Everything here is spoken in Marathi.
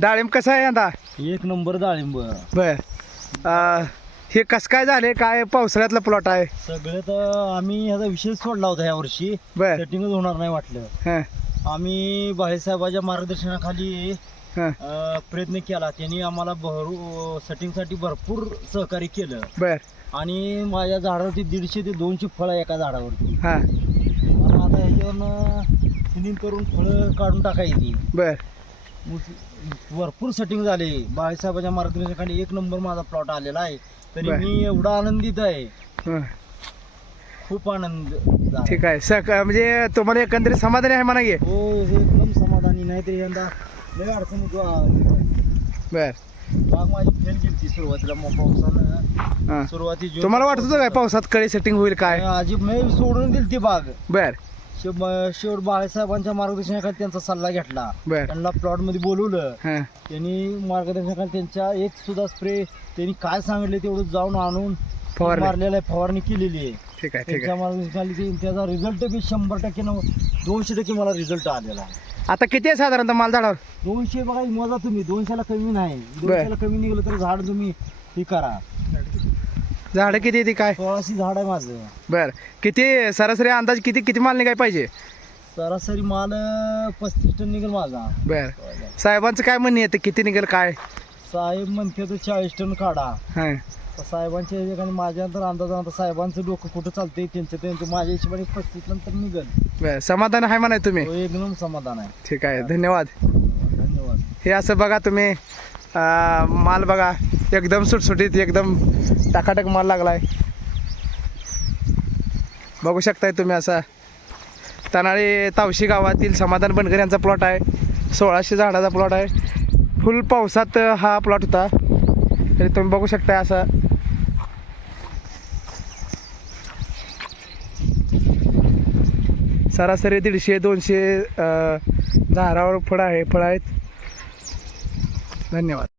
डाळिंब कसं आहे यंदा? एक नंबर डाळिंब. बर. अं, हे कसं काय झाले काय पावसाळ्यातला प्लॉट आहे? सगळे तर आम्ही ह्याचा विषय सोडला होता या वर्षी. बर. सेटिंगच होणार नाही वाटलं. हां. आम्ही बाळेसाहेबाच्या मार्गदर्शनाखाली हां. अं, प्रयत्न केला. त्यांनी आम्हाला भरू सेटिंगसाठी भरपूर सहकार्य केलं. बर. आणि माझ्या झाडावरती दीडशे ते दोनशे फळं एका झाडावरती. हां. आता ह्याच्यावरनं थिनिंग करून फळं काढून टाकायची. बर. भरपूर सेटिंग झाले. बाळासाहेबाच्या मार्गदर्शनाखाली एक नंबर माझा प्लॉट आलेला आहे. तरी बर. मी एवढा आनंदित आहे. हं. खूप आनंद झाला. ठीक आहे. सक म्हणजे तुम्हाला एकंदरीत समाधानी आहे म्हणा की? हो हे एकदम समाधानी. नाही तरी यंदा लय अडचण होतो बर. बाग माझी फेल गेली सुरुवातीला मग पावसानं. हां. सुरुवाती जून- तुम्हाला वाटत होतं काय पावसात कळी सेटिंग होईल काय? अजिब मी सोडून दिली ती बाग. बर. शेव शेवट बाळासाहेबांच्या मार्गदर्शनाखाली त्यांचा सल्ला घेतला. बर. त्यांना प्लॉटमध्ये बोलवलं. हां. त्यांनी मार्गदर्शनाखाली त्यांच्या एक सुद्धा स्प्रे त्यांनी काय सांगितले तेवढं जाऊन आणून फवारणी. मारलेलं आहे फवारणी केलेली आहे. ठीक आहे ठीक त्यांच्या आहे मार्गदर्शनाखाली ते- त्याचा रिझल्ट बी शंभर टक्के न दोनशे टक्के मला रिझल्ट आलेला आहे. आता किती आहे साधारणतः माल झाडावर दोनशे बघा मोजा तुम्ही. दोनशेला कमी नाही. दोनशेला कमी निघलं तर झाड तुम्ही हे करा. झाडं किती येते काय? सोळाशे झाड आहे माझं. बर. किती सरासरी अंदाज किती किती माल निघाय पाहिजे? सरासरी माल पस्तीस टन निघेल माझा. बर. साहेबांचं काय म्हणणे येतं किती निघेल काय? साहेब म्हणते तर चाळीस टन काढा. हां. तर साहेबांच्या माझ्या तर अंदाजानं आता साहेबांचं डोकं कुठं चालतंय त्यांचं त्यांचं माझ्या हिशोबाने पस्तीस टन तर निघेल. बर. समाधान आहे म्हणाय तुम्ही? तो एकदम समाधान आहे. ठीक आहे. धन्यवाद. धन्यवाद. हे असं बघा तुम्ही. अं, माल बघा. एकदम सुटसुटीत एकदम टाकाटक माल लागलाय. बघू शकताय तुम्ही असा. तनाळी तावशी गावातील समाधान बनकर यांचा प्लॉट आहे. सोळाशे झाडाचा प्लॉट आहे. फुल पावसात हा प्लॉट होता. तरी तुम्ही बघू शकताय असा. सरासरी दीडशे दोनशे झाडावर फळं आहे फळं आहेत. धन्यवाद.